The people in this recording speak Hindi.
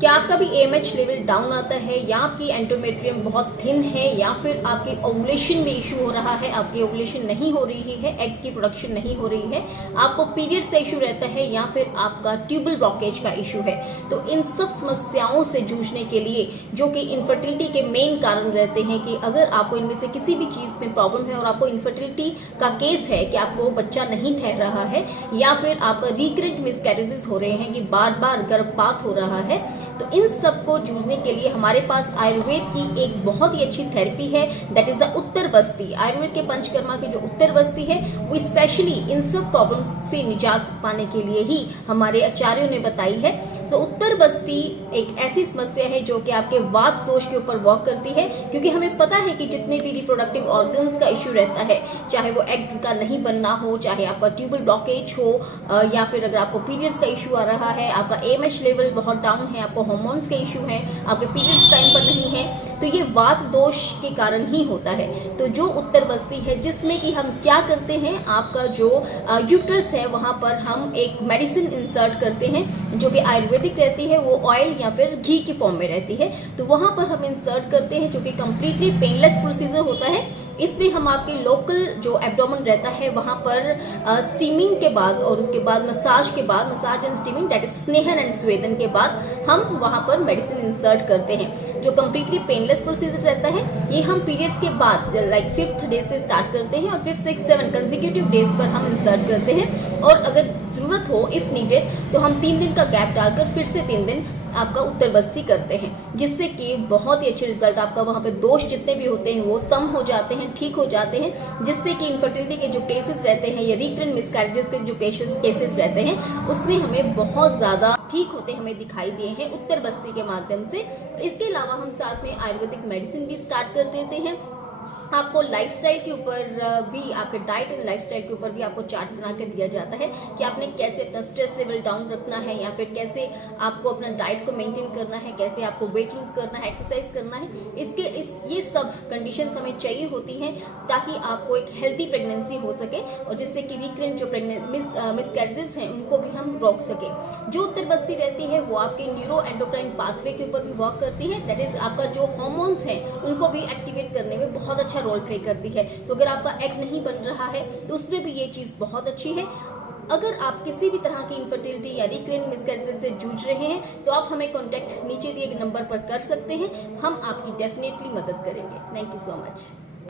क्या आपका भी AMH लेवल डाउन आता है, या आपकी एंडोमेट्रियम बहुत थिन है, या फिर आपकी ओवुलेशन में इशू हो रहा है, आपकी ओवुलेशन नहीं हो रही है, एग की प्रोडक्शन नहीं हो रही है, आपको पीरियड्स का इशू रहता है, या फिर आपका ट्यूबल ब्लॉकेज का इशू है, तो इन सब समस्याओं से जूझने के लिए, जो कि इनफर्टिलिटी के मेन कारण रहते हैं, कि अगर आपको इनमें से किसी भी चीज में प्रॉब्लम है और आपको इनफर्टिलिटी का केस है कि आपको बच्चा नहीं ठहर रहा है, या फिर आपका रिकरेंट मिसकैरेजेस हो रहे हैं कि बार बार गर्भपात हो रहा है, तो इन सब को जूझने के लिए हमारे पास आयुर्वेद की एक बहुत ही अच्छी थेरेपी है, दैट इज द उत्तर बस्ती। आयुर्वेद के पंचकर्मा की जो उत्तर बस्ती है वो स्पेशली इन सब प्रॉब्लम्स से निजात पाने के लिए ही हमारे आचार्यों ने बताई है। सो उत्तर बस्ती एक ऐसी समस्या है जो कि आपके वात दोष के ऊपर वर्क करती है, क्योंकि हमें पता है कि जितने भी रिप्रोडक्टिव ऑर्गन्स का इश्यू रहता है, चाहे वो एग का नहीं बनना हो, चाहे आपका ट्यूबल ब्लॉकेज हो, या फिर अगर आपको पीरियड्स का इश्यू आ रहा है, आपका AMH लेवल बहुत डाउन है, आपको हार्मोन्स के इश्यू है, आपके पीरियड्स टाइम पर नहीं है, तो ये वात दोष के कारण ही होता है। तो जो उत्तर बस्ती है, जिसमें कि हम क्या करते हैं, आपका जो यूट्रस है वहां पर हम एक मेडिसिन इंसर्ट करते हैं जो कि आयुर्वेदिक रहती है, वो ऑयल या फिर घी की फॉर्म में रहती है, तो वहां पर हम इंसर्ट करते हैं, जो कि कंप्लीटली पेनलेस प्रोसीजर होता है। इसमें हम आपके लोकल जो एब्डोमेन रहता है वहां पर स्टीमिंग के बाद और उसके बाद मसाज के बाद, massage and steaming that is snehan and swedan के बाद हम वहां पर मेडिसिन इंसर्ट करते हैं, जो कंप्लीटली पेनलेस प्रोसीजर रहता है। ये हम पीरियड्स के बाद लाइक 5th डे से स्टार्ट करते हैं और 5th 6th 7 कंसेक्यूटिव डेज पर हम इंसर्ट करते हैं, और अगर जरूरत हो इफ नीडेड तो हम 3 दिन का गैप डालकर फिर से 3 दिन आपका उत्तर बस्ती करते हैं, जिससे कि बहुत ही अच्छे रिजल्ट आपका वहां पे दोष जितने भी होते हैं वो सम हो जाते हैं, ठीक हो जाते हैं, जिससे कि इनफर्टिलिटी के जो केसेस रहते हैं या रिकरेंट मिसकैरेजेस के जो केसेस रहते हैं उसमें हमें बहुत ज्यादा ठीक होते हमें दिखाई दिए हैं उत्तर बस्ती के माध्यम से। इसके अलावा हम साथ में आयुर्वेदिक मेडिसिन भी स्टार्ट कर देते हैं। आपको लाइफस्टाइल के ऊपर भी, आपके डाइट एंड लाइफस्टाइल के ऊपर भी आपको चार्ट बना के दिया जाता है कि आपने कैसे अपना स्ट्रेस लेवल डाउन रखना है, या फिर कैसे आपको अपना डाइट को मेंटेन करना है, कैसे आपको वेट लूज करना है, एक्सरसाइज करना है। ये सब कंडीशंस हमें चाहिए होती हैं ताकि आपको एक हेल्थी प्रेगनेंसी हो सके, और जिससे कि रिकरेंट जो मिसकैरेजेस हैं उनको भी हम रोक सके। जो उत्तर बस्ती रहती है वो आपके न्यूरो एंडोक्राइन पाथवे के ऊपर भी वर्क करती है, दैट इज आपका जो हार्मोन्स हैं उनको भी एक्टिवेट करने में बहुत अच्छा रोल प्ले करती है। तो अगर आपका एग नहीं बन रहा है तो उसमें भी ये चीज बहुत अच्छी है। अगर आप किसी भी तरह की इनफर्टिलिटी या रिकरेंट मिसकैरेजेस से जूझ रहे हैं तो आप हमें कांटेक्ट नीचे दिए गए नंबर पर कर सकते हैं, हम आपकी डेफिनेटली मदद करेंगे। Thank you so much.